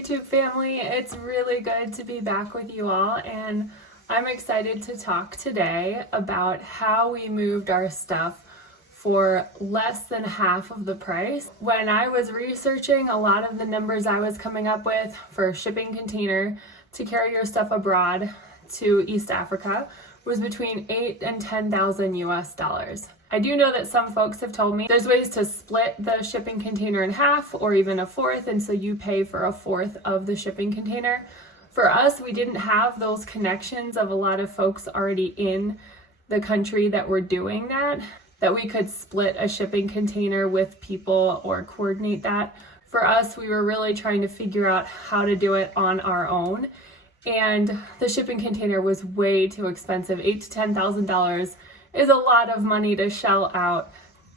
YouTube family. It's really good to be back with you all, and I'm excited to talk today about how we moved our stuff for less than half of the price. When I was researching, a lot of the numbers I was coming up with for shipping container to carry your stuff abroad to East Africa was between $8,000 and $10,000 US. I do know that some folks have told me there's ways to split the shipping container in half or even a fourth, and so you pay for a fourth of the shipping container. For us, we didn't have those connections of a lot of folks already in the country that were doing that we could split a shipping container with people or coordinate that. For us, we were really trying to figure out how to do it on our own, and the shipping container was way too expensive. $8,000 to $10,000 is a lot of money to shell out.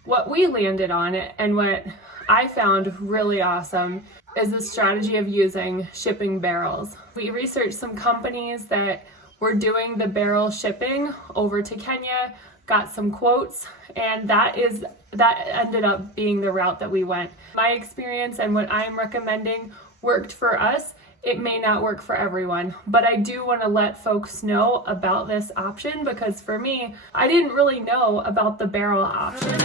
What we landed on, and what I found really awesome, is the strategy of using shipping barrels. We researched some companies that were doing the barrel shipping over to Kenya, got some quotes, and that ended up being the route that we went. My experience and what I'm recommending worked for us. It may not work for everyone, but I do want to let folks know about this option because for me, I didn't really know about the barrel option.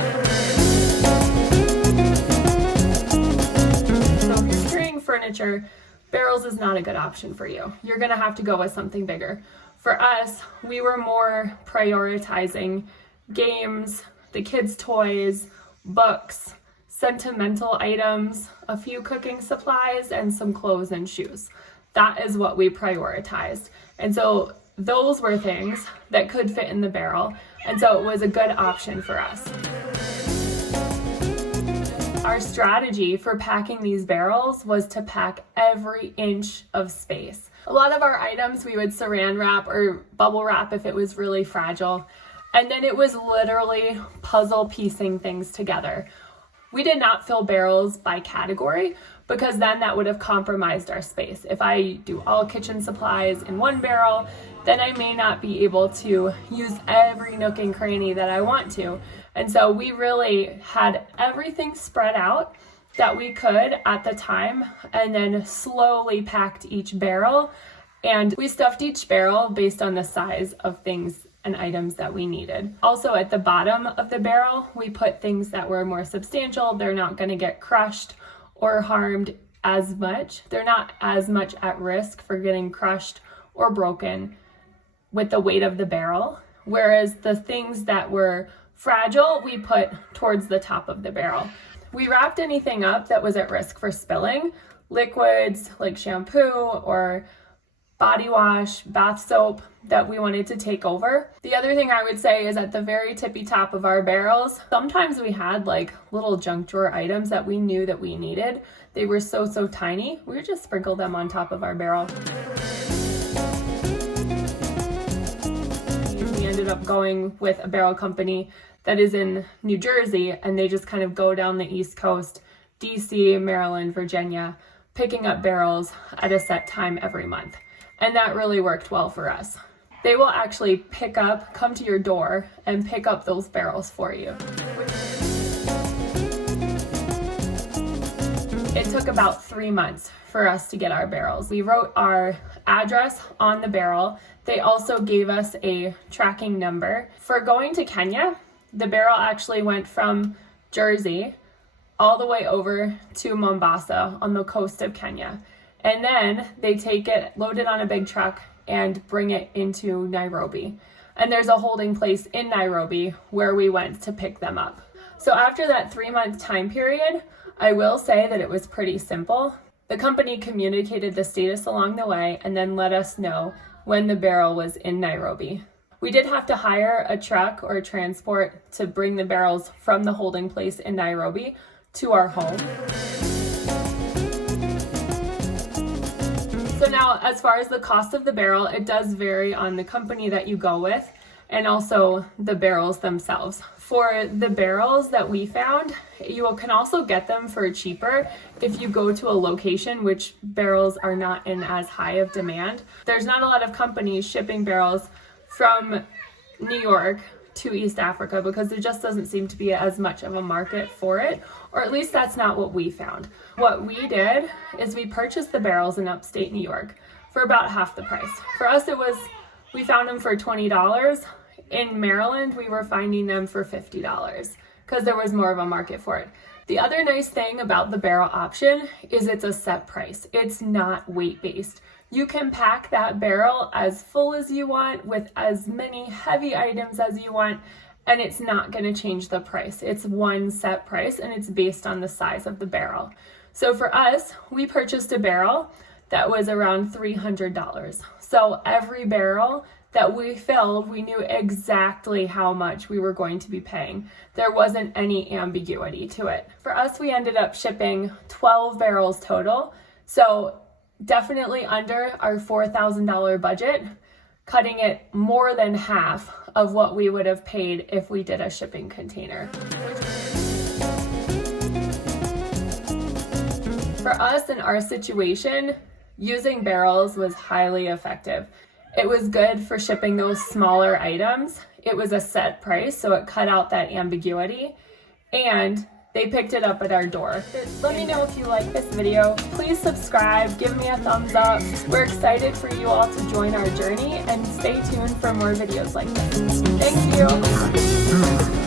So if you're carrying furniture, barrels is not a good option for you. You're going to have to go with something bigger. For us, we were more prioritizing games, the kids' toys, books, sentimental items, a few cooking supplies, and some clothes and shoes. That is what we prioritized. And so those were things that could fit in the barrel, and so it was a good option for us. Our strategy for packing these barrels was to pack every inch of space. A lot of our items we would saran wrap or bubble wrap if it was really fragile, and then it was literally puzzle piecing things together. We did not fill barrels by category because then that would have compromised our space. If I do all kitchen supplies in one barrel, then I may not be able to use every nook and cranny that I want to. And so we really had everything spread out that we could at the time, and then slowly packed each barrel. And we stuffed each barrel based on the size of things and items that we needed. Also at the bottom of the barrel, we put things that were more substantial. They're not going to get crushed or harmed as much. They're not as much at risk for getting crushed or broken with the weight of the barrel. Whereas the things that were fragile, we put towards the top of the barrel. We wrapped anything up that was at risk for spilling. Liquids like shampoo or body wash, bath soap that we wanted to take over. The other thing I would say is at the very tippy top of our barrels, sometimes we had like little junk drawer items that we knew that we needed. They were so tiny. We would just sprinkle them on top of our barrel. We ended up going with a barrel company that is in New Jersey, and they just kind of go down the East Coast, DC, Maryland, Virginia, picking up barrels at a set time every month. And that really worked well for us. They will actually come to your door and pick up those barrels for you. It took about 3 months for us to get our barrels. We wrote our address on the barrel. They also gave us a tracking number. For going to Kenya, the barrel actually went from Jersey all the way over to Mombasa on the coast of Kenya. And then they take it, load it on a big truck, and bring it into Nairobi. And there's a holding place in Nairobi where we went to pick them up. So after that 3-month time period, I will say that it was pretty simple. The company communicated the status along the way and then let us know when the barrel was in Nairobi. We did have to hire a truck or transport to bring the barrels from the holding place in Nairobi to our home. So now, as far as the cost of the barrel, it does vary on the company that you go with and also the barrels themselves. For the barrels that we found, you can also get them for cheaper if you go to a location which barrels are not in as high of demand. There's not a lot of companies shipping barrels from New York to East Africa because there just doesn't seem to be as much of a market for it, or at least that's not what we found. What we did is we purchased the barrels in upstate New York for about half the price. For us, we found them for $20. In Maryland, we were finding them for $50 because there was more of a market for it. The other nice thing about the barrel option is it's a set price. It's not weight-based. You can pack that barrel as full as you want with as many heavy items as you want, and it's not going to change the price. It's one set price, and it's based on the size of the barrel. So for us, we purchased a barrel that was around $300. So every barrel that we filled, we knew exactly how much we were going to be paying. There wasn't any ambiguity to it. For us, we ended up shipping 12 barrels total. So definitely under our $4,000 budget, cutting it more than half of what we would have paid if we did a shipping container. For us in our situation, using barrels was highly effective. It was good for shipping those smaller items. It was a set price, so it cut out that ambiguity, and they picked it up at our door. Let me know if you like this video. Please subscribe, give me a thumbs up. We're excited for you all to join our journey, and stay tuned for more videos like this. Thank you.